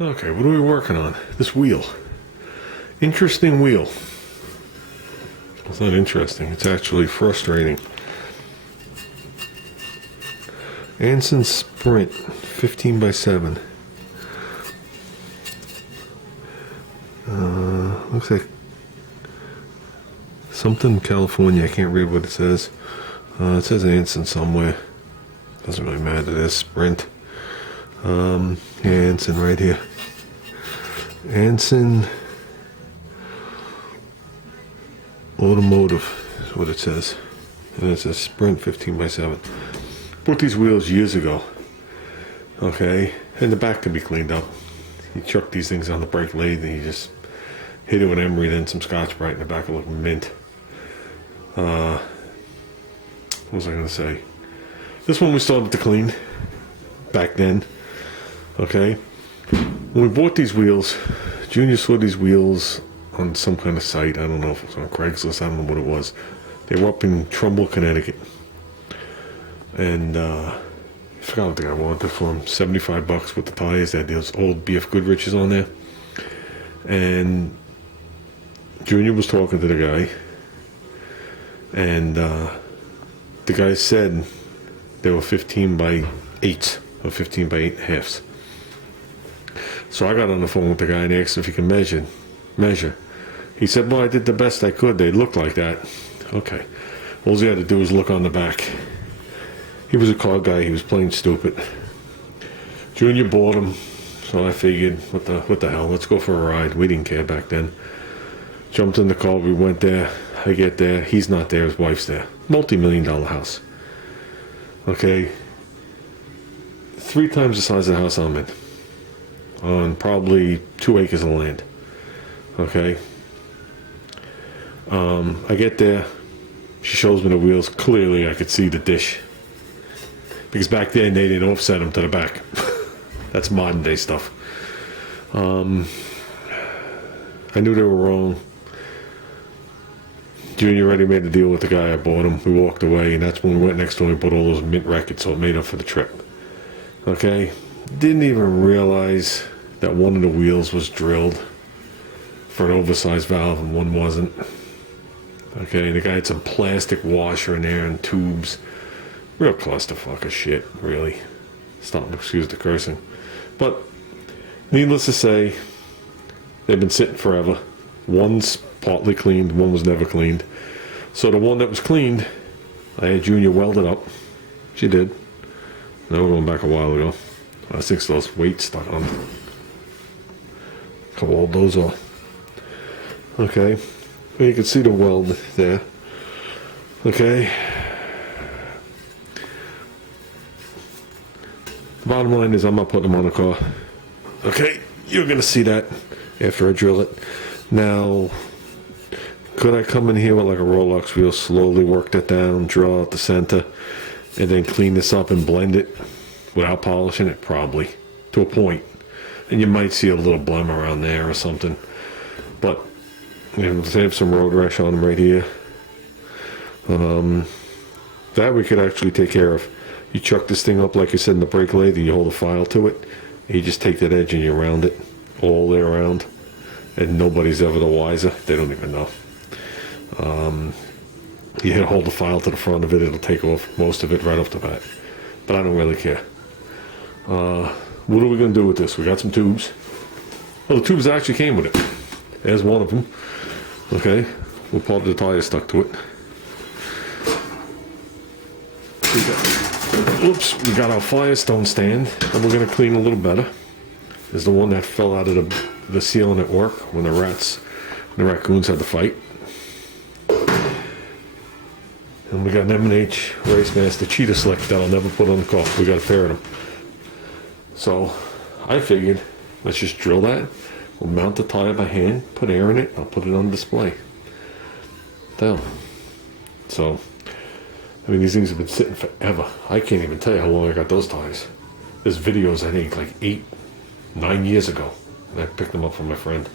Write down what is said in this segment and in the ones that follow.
Okay, what are we working on? This wheel. Interesting wheel. It's not interesting, it's actually frustrating. Anson Sprint 15x7. Looks like something California. I can't read what it says. It says Anson somewhere. Doesn't really matter. There's Sprint. Anson right here. Anson Automotive is what it says. And it's a Sprint 15x7. Bought these wheels years ago. Okay, and the back can be cleaned up. You chuck these things on the brake lathe and you just hit it with emery, then some Scotch-Brite, and the back will look mint. What was I going to say? This one we started to clean back then. Okay, when we bought these wheels, Junior saw these wheels on some kind of site. I don't know if it was on Craigslist. I don't know what it was. They were up in Trumbull, Connecticut. And I forgot what the guy wanted for them. $75 with the tires. They had those old BF Goodriches on there. And Junior was talking to the guy. And the guy said they were 15x8 or 15x8.5. So I got on the phone with the guy and asked if he can measure. He said, well, I did the best I could. They looked like that. Okay. All he had to do was look on the back. He was a car guy. He was plain stupid. Junior bought him. So I figured, what the hell? Let's go for a ride. We didn't care back then. Jumped in the car. We went there. I get there. He's not there. His wife's there. Multi-million-dollar house. Okay. 3 times the size of the house I'm in. On probably 2 acres of land. Okay. I get there. She shows me the wheels. Clearly I could see the dish. Because back then they didn't offset them to the back. That's modern day stuff. I knew they were wrong. Junior already made a deal with the guy. I bought him. We walked away, and that's when we went next door and bought all those mint records, so it made up for the trip. Okay? Didn't even realize that one of the wheels was drilled for an oversized valve and one wasn't. Okay, the guy had some plastic washer in there and tubes. Real clusterfuck of shit, really. Stop, excuse the cursing. But, needless to say, they've been sitting forever. One's partly cleaned, one was never cleaned. So the one that was cleaned, I had Junior weld it up. She did. Now we're going back a while ago. I think those weights stuck on. Cut all those off. Okay. Well, you can see the weld there. Okay. The bottom line is I'm not putting them on the car. Okay. You're going to see that after I drill it. Now, could I come in here with like a Rolex wheel, slowly work that down, draw out the center, and then clean this up and blend it without polishing it? Probably. To a point. And you might see a little blem around there or something. But, you know, they have some road rash on them right here. That we could actually take care of. You chuck this thing up, like I said, in the brake lathe, and you hold a file to it. And you just take that edge and you round it all the way around. And nobody's ever the wiser. They don't even know. You hold the file to the front of it, it'll take off most of it right off the bat. But I don't really care. What are we going to do with this? We got some tubes. Well, the tubes actually came with it. There's one of them. Okay. Well, part of the tire stuck to it. We got our Firestone stand that we're going to clean a little better. There's the one that fell out of the ceiling at work when the raccoons had to fight. And we got an M&H RaceMaster Cheetah Slick that I'll never put on the car. We got a pair of them. So I figured, let's just drill that. We'll mount the tire by hand, put air in it, I'll put it on display. Down. So, I mean, these things have been sitting forever. I can't even tell you how long I got those tires. There's videos, I think, like 8-9 years ago. And I picked them up from my friend.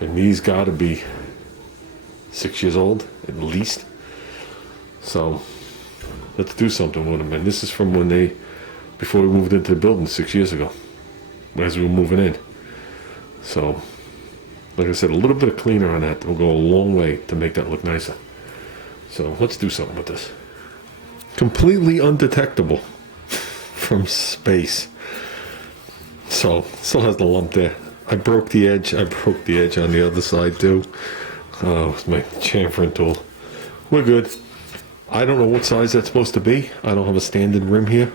And these gotta be 6 years old, at least. So, let's do something with them. And this is from when before we moved into the building 6 years ago. as we were moving in. So, like I said, a little bit of cleaner on that will go a long way to make that look nicer. So let's do something with this. Completely undetectable from space. So, still has the lump there. I broke the edge. I broke the edge on the other side too. With my chamfering tool. We're good. I don't know what size that's supposed to be. I don't have a standard rim here.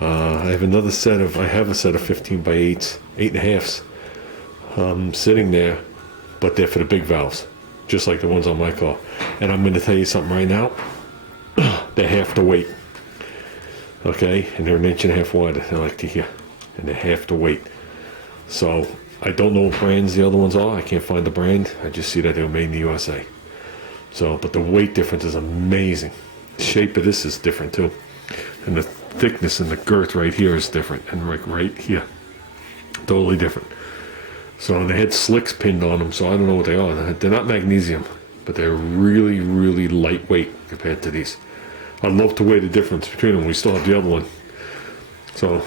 I have a set of 15 by 8s, 8.5s, sitting there, but they're for the big valves, just like the ones on my car. And I'm going to tell you something right now. They're half the weight. Okay, and they're 1.5 inches wider. I like to hear, and they're half the weight. So I don't know what brands the other ones are. I can't find the brand. I just see that they were made in the USA. So, but the weight difference is amazing. The shape of this is different too, and the thickness and the girth right here is different, and right here, totally different. So they had slicks pinned on them, so I don't know what they are. They're not magnesium, but they're really, really lightweight compared to these. I'd love to weigh the difference between them. We still have the other one. So,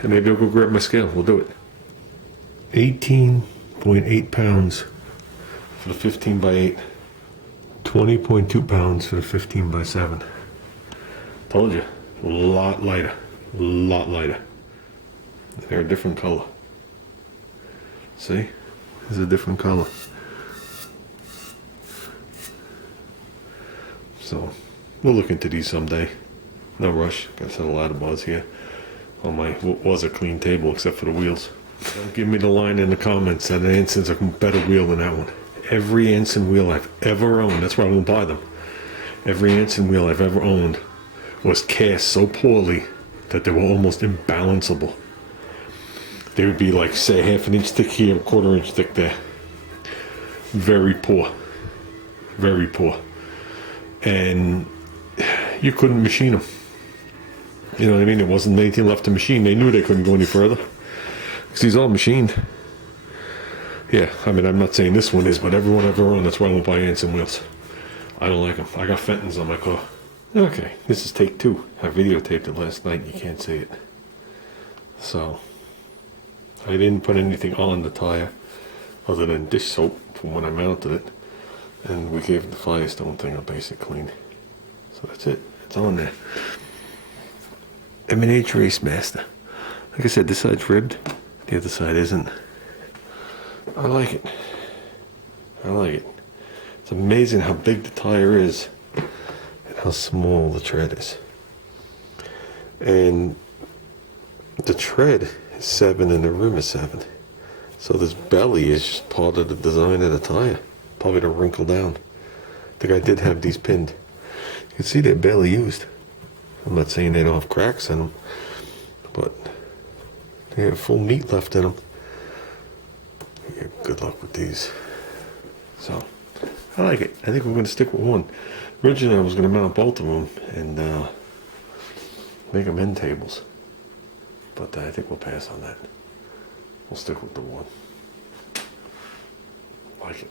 and maybe I'll go grab my scale. We'll do it. 18.8 pounds for the 15 by 8. 20.2 pounds for the 15 by 7. Told you, a lot lighter, a lot lighter. They're a different color. See, it's a different color. So, we'll look into these someday. No rush. Got a lot of buzz here on my what was a clean table except for the wheels. Don't give me the line in the comments that Anson's a better wheel than that one. Every Anson wheel I've ever owned, that's why I won't buy them. Every Anson wheel I've ever owned was cast so poorly that they were almost imbalanceable. They would be like, say, 1/2 inch thick here, 1/4 inch thick there. Very poor. Very poor. And you couldn't machine them. You know what I mean? There wasn't anything left to machine. They knew they couldn't go any further. Because these all machined. Yeah, I mean, I'm not saying this one is, but everyone I've ever owned, that's why I won't buy Anson wheels. I don't like them. I got Fentons on my car. Okay, this is take 2. I videotaped it last night. You can't see it. So, I didn't put anything on the tire other than dish soap from when I mounted it. And we gave the Firestone thing a basic clean. So that's it. It's on there. M&H RaceMaster. Like I said, this side's ribbed. The other side isn't. I like it. I like it. It's amazing how big the tire is and how small the tread is. And the tread is 7 and the rim is 7. So this belly is just part of the design of the tire. Probably to wrinkle down. I think I did have these pinned. You can see they're barely used. I'm not saying they don't have cracks in them, but they have full meat left in them. Yeah, good luck with these. So, I like it. I think we're going to stick with one. Originally, I was going to mount both of them and make them end tables. But I think we'll pass on that. We'll stick with the one. Like it.